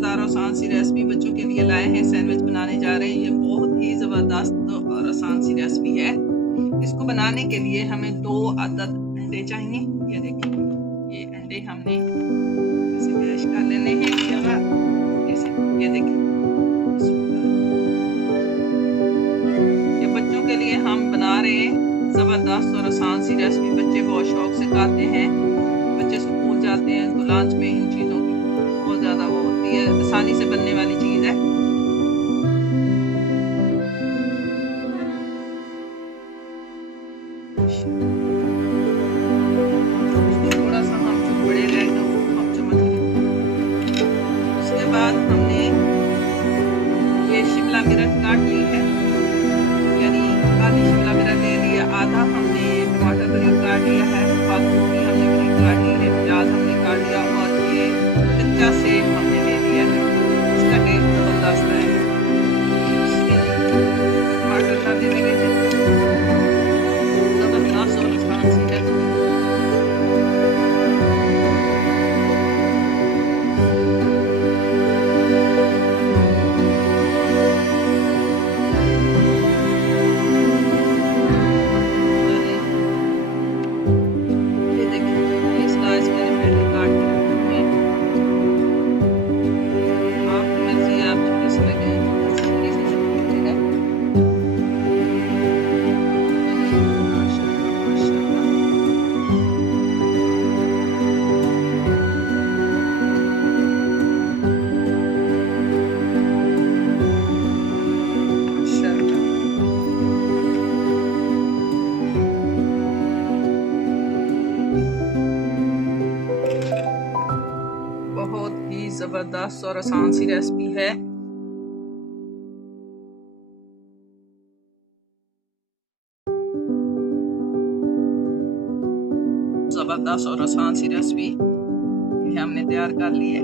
मज़ेदार और आसान सी रेसिपी बच्चों के लिए लाए हैं। सैंडविच बनाने जा रहे हैं। ये बहुत ही ज़बरदस्त और आसान सी रेसिपी है। इसको बनाने के लिए हमें 2 अदद अंडे चाहिए। ये देखिए, ये अंडे हमने ऐसे मैश कर लेने हैं ऐसे। ये देखिए, ये बच्चों के लिए हम बना रहे हैं ज़बरदस्त और आसान सी रेसिपी। बच्चे बहुत शौक से खाते हैं। बच्चे स्कूल जाते हैं तो लंच में इन चीज़ों की बहुत ज़्यादा वो होती है, आसानी से बनने वाली चीज़ है। थोड़ा सा हम जो बड़े लेंगे वो हम चम्मच लेंगे। उसके बाद हमने ये शिमला मिर्च काट ली है, यानी आधी शिमला मिर्च ले लिया, आधा हमने टमाटर बारीक काट लिया है, गोभी हमने बारीक काट ली है, प्याज हमने काट लिया और ये कच्चा सेब हमने ले लिया है। इसका टेस्ट ज़बरदस्त है। टमाटर डालने लगे थे, ज़बरदस्त और आसान सी है। बहुत ही ज़बरदस्त और आसान सी रेसिपी है। ज़बरदस्त और आसान सी रेसिपी ये हमने तैयार कर ली है।